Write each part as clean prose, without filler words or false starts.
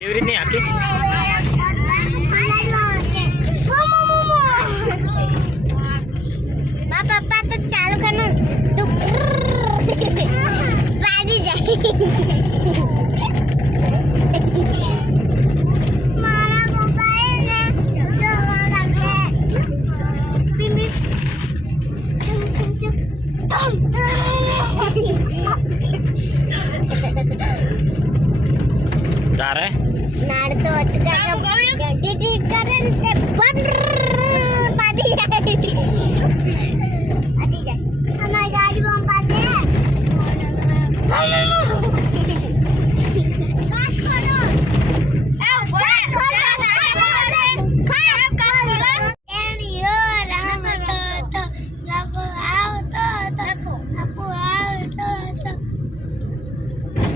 એવી રીત નહીં આખી પપ્પા તો ચાલુ કરનું વાગી જાય મારા મોબાઈલ ને જોવા લાગે પીમી ચમ ચમ ચમ તારે નાડતો ટીટી કરે તે બંધ પાડી જાય અમારી ગાડી બોમ પાડે કાસ કરો એ બોલે ખોલ એની રામ તો લાબો આવતો લાબો આવતો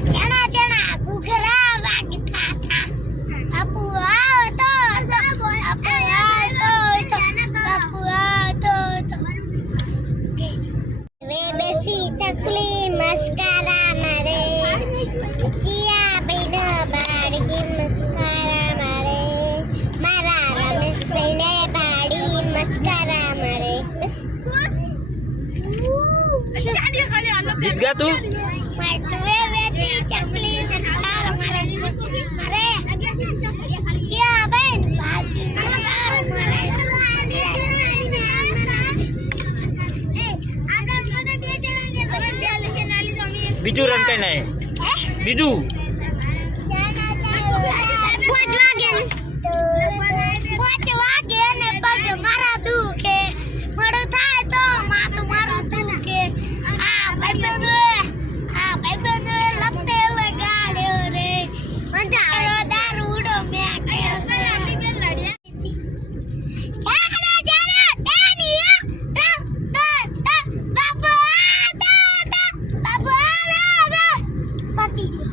ચણા ચણા ગુગરા વાગ થા થા આપુ આવતો આપુ આવતો વે બેસી ચકલી મસ્કારા મારે ચિયા બેન બાડી મસ્કારા મારે મારા રમેશ બેને બાડી મસ્કારા મારે ગીત ગા તું વે બેસી ચકલી મસ્કારા મારે ચિયા બેન બાડી મસ્કારા મારે બીજું રન કઈ નહીં બીજું મારા દુખે મોડું થાય તો માથું મારું દુખે આ ભાઈ લપતે લગાડ્યો રે અંધારો દારૂડો મેક્યો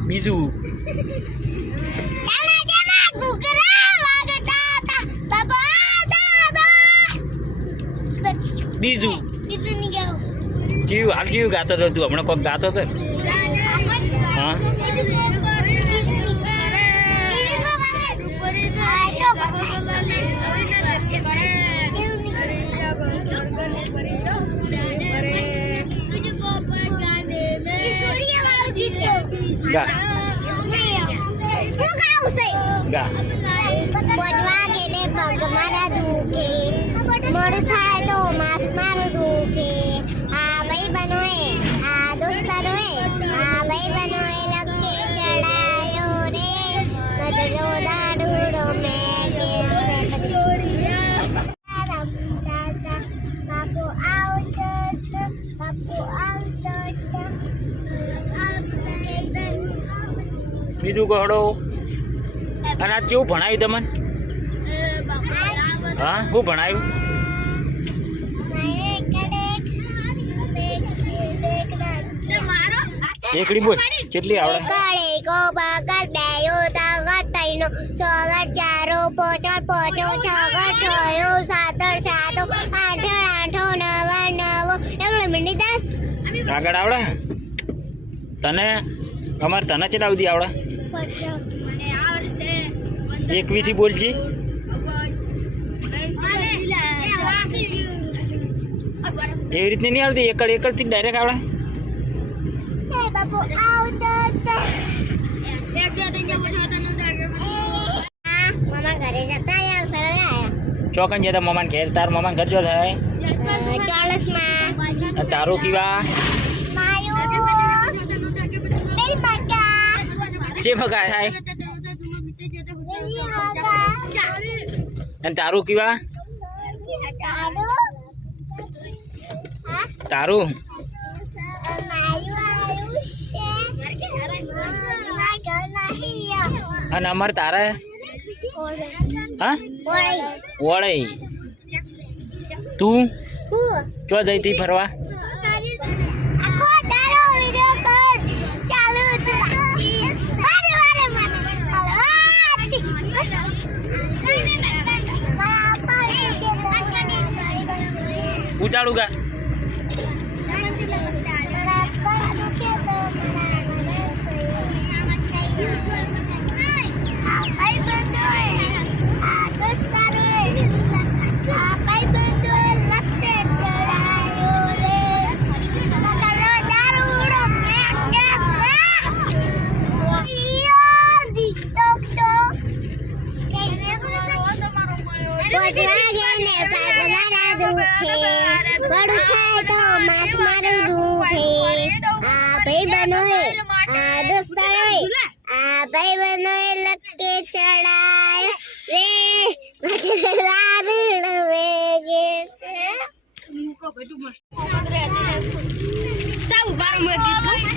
બીજું બીજું જીવ હાલ જીવ ગાતો હતો તું હમણાં કોક ગાતો હતો હા ગા ગા વાગે ને પગ મારા દુખે મોડું થાય તો માથ મારું દુખે આ ભાઈ બનોએ આ દોસ્તારોએ આ ભાઈ બનોએ લકે ચડાયો રે મદરો દાડુડો મેં કે સે બાપુ આવતો બીજું કહડો અને આ કેવું ભણાવ્યું તમને હા શું ભણાવ્યું એકડી બોલ કેટલી આવડે કડે કો બગર બેયો તગર તૈનો ચોગર ચારો પોચર પોચો છગર છયો સાતર સાતો આઠ આઠો નવ નવ એકડે મિનિટ 10 આગળ આવડે તને અમારે તને કેટલા સુધી આવડે એકવી થી બોલજી એવી રીતની નહીં આવડતી એકડ એકડ થી ડાયરેક્ટ આવડે બાપુ આવતો મામા ઘરે જતા યાર સરળ આયા ચોકન જતા મમાન ઘેર તાર મમાન ઘર જો થાય 40 માં તારું કીવા માયો બેલ બકા જે ભગા થાય અને તારું કીવા તારું અને અમાર તારે હા વળે તું ચો જઈતી ફરવા ઉતાળું ગા મોડું થાય તો માથ મારું દુખે આ ભાઈ બનોએ આ દોસ્તારોએ આ ભાઈ બનોએ લટકે ચડાય રે રારણ વેગે છે સાવ બાર માં કીધું